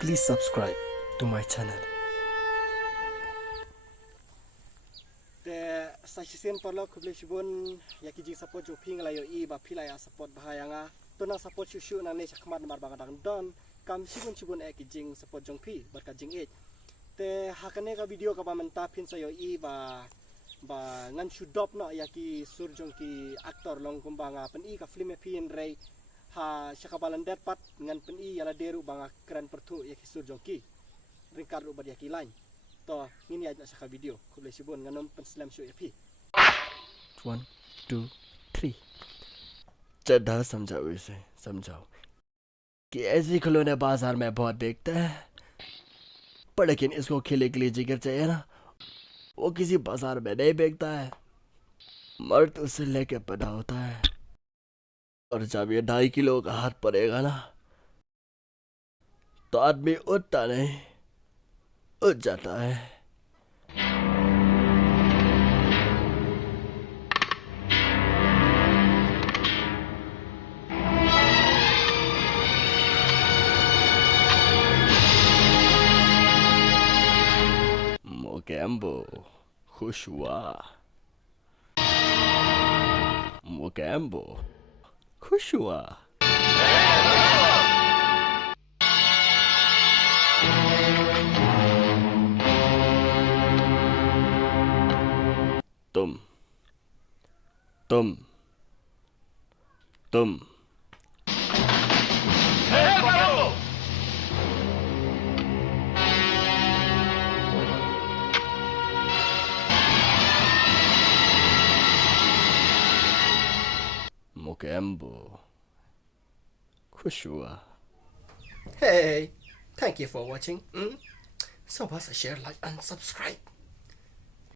Please subscribe to my channel. The sasisen parlo kubli shibun yaki jing support jo ping la yo I ba pila ya support bahayanga to na support shushu na ne chakmat mar banga dang don kam shibun ek jing support jong pi barka jing e te hakane ka video ka ba menta pin sa yo I ba ngan shudop na yaki sur jong ki aktor long kumbanga pen I ka film pin rei ha shakabalan det pat ngan pen I yala deru banga keren pertu yaki sur jong ki Ricardo ba yaki lain to ini aja saka video kubli shibun nganom pen slam show yapi 1 2 3 Chadha समझाओ इसे समझाओ कि ऐसी खिलौने बाजार में बहुत बिकते हैं पर लेकिन इसको खिले के लिए जिगर चाहिए ना वो किसी बाजार में नहीं बिकता है मर्द उसे लेके पैदा होता है और जब ये 2.5 किलो का हाथ पड़ेगा ना तो आदमी उठता नहीं उठ जाता है Mocambo, खुश हुआ Mocambo, खुश हुआ तुम तुम तुम Mocambo, खुश हुआ Hey, thank you for watching. So pass, share, like and subscribe.